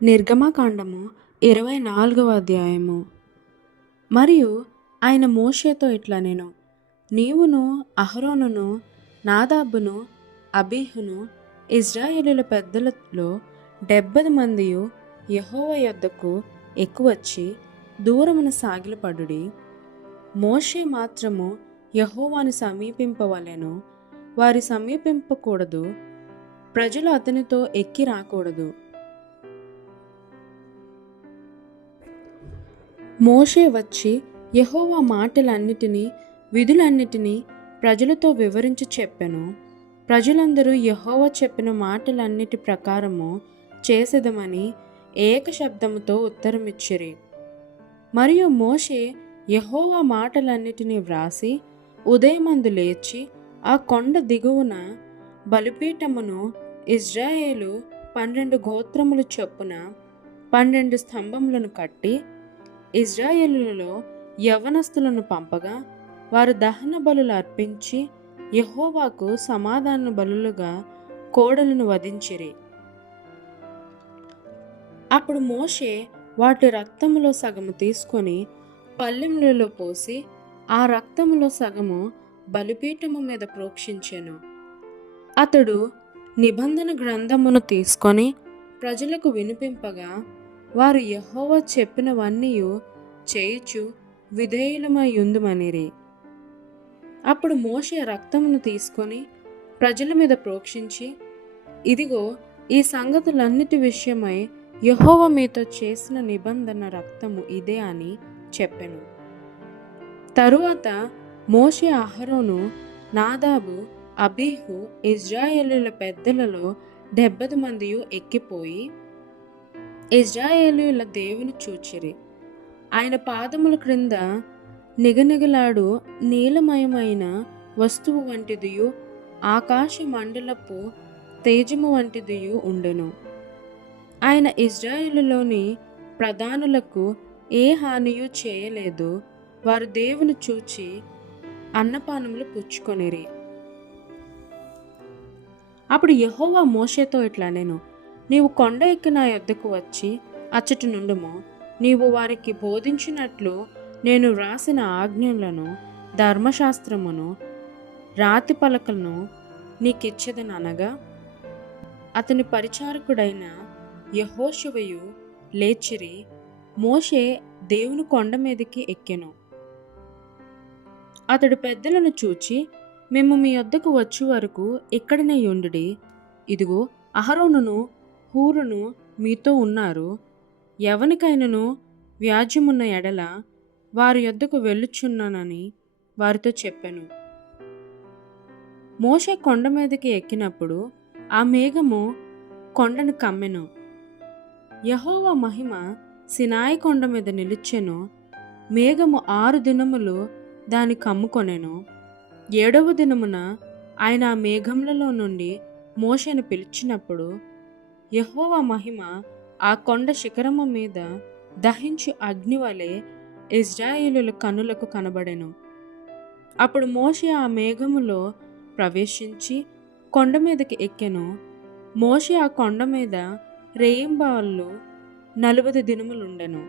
నిర్గమకాండము 24వ అధ్యాయము. మరియు ఆయన మోషేతో ఇట్లా నేను, నీవును అహరోనును నాదాబును అబీహును ఇజ్రాయేలీల పెద్దలలో 70 మందియు యెహోవా యొద్దకు ఎక్కువచ్చి దూరమున సాగిలపడుడి. మోషే మాత్రము యెహోవాను సమీపింపవలెను, వారి సమీపింపకూడదు, ప్రజలు అతనితో ఎక్కి రాకూడదు. మోషే వచ్చి యెహోవా మాటలన్నిటినీ విధులన్నిటినీ ప్రజలతో వివరించి చెప్పెను. ప్రజలందరూ యెహోవా చెప్పిన మాటలన్నిటి ప్రకారము చేసేదమని ఏక శబ్దముతో ఉత్తరమిచ్చిరి. మరియు మోషే యెహోవా మాటలన్నిటినీ వ్రాసి ఉదయమందు లేచి ఆ కొండ దిగువన బలిపీఠమును ఇజ్రాయేలు 12 గోత్రములు చొప్పున 12 స్తంభములను కట్టి ఇజ్రాయేలులలో యవ్వనస్తులను పంపగా వారు దహన బలులు అర్పించి యెహోవాకు సమాధాన బలులుగా కోడలను వధించిరి. అప్పుడు మోషే వాటి రక్తములో సగము తీసుకొని పల్లెములలో పోసి ఆ రక్తములో సగము బలిపీఠము మీద ప్రోక్షించెను. అతడు నిబంధన గ్రంథమును తీసుకొని ప్రజలకు వినిపింపగా వారు యెహోవా చెప్పినవన్నీ చేయుచు విధేయులమైయుందుమనిరి. అప్పుడు మోషే రక్తమును తీసుకొని ప్రజల మీద ప్రోక్షించి, ఇదిగో ఈ సంగతులన్నిటి విషయమై యెహోవా మీతో చేసిన నిబంధన రక్తము ఇదే అని చెప్పెను. తరువాత మోషే అహరోను నాదాబు అబీహు ఇజ్రాయేలీల పెద్దలలో 70 మందియు ఎక్కిపోయి ఇజ్రాయేలీయుల దేవుని చూచిరి. ఆయన పాదముల క్రింద నిగనిగలాడు నీలమయమైన వస్తువు వంటిదియు ఆకాశ మండలపు తేజము వంటిదియు ఉండెను. ఆయన ఇజ్రాయేలులోని ప్రధానులకు ఏ హానియు చేయలేదు. వారు దేవుని చూచి అన్నపానములు పుచ్చుకొనిరి. అప్పుడు యెహోవా మోషేతో ఇట్లా నేను, నీవు కొండ ఎక్కి నా యొద్దకు వచ్చి అచ్చటి నుండుము. నీవు వారికి బోధించినట్లు నేను వ్రాసిన ఆజ్ఞలను ధర్మశాస్త్రమును రాతి పలకలను నీకిచ్చేదను అనగా, అతని పరిచారకుడైన యెహోషువయు లేచిరి. మోషే దేవుని కొండ మీదకి ఎక్కెను. అతడు పెద్దలను చూచి, మేము మీ యొద్దకు వచ్చే వరకు ఇక్కడనే యుండుడి. ఇదిగో అహరోనును హూరును మీతో ఉన్నారు. ఎవనికైనను వ్యాజ్యమున్న ఎడల వారి యొద్దకు వెళ్ళుచున్నానని వారితో చెప్పెను. మోషే కొండ మీదకి ఎక్కినప్పుడు ఆ మేఘము కొండను కమ్మెను. యెహోవా మహిమ సినాయి కొండ మీద నిలిచెను. మేఘము 6 దినములు దాని కమ్ముకొనెను. 7వ దినమున ఆయన ఆ మేఘములలో నుండి మోషేను పిలిచినప్పుడు యెహోవా మహిమ ఆ కొండ శిఖరము మీద దహించు అగ్నివలె ఇజ్రాయేలీయుల కన్నులకు కనబడెను. అప్పుడు మోషే ఆ మేఘములో ప్రవేశించి కొండ మీదకి ఎక్కెను. మోషే ఆ కొండ మీద రేయింబవళ్ళు 40 దినములుండెను.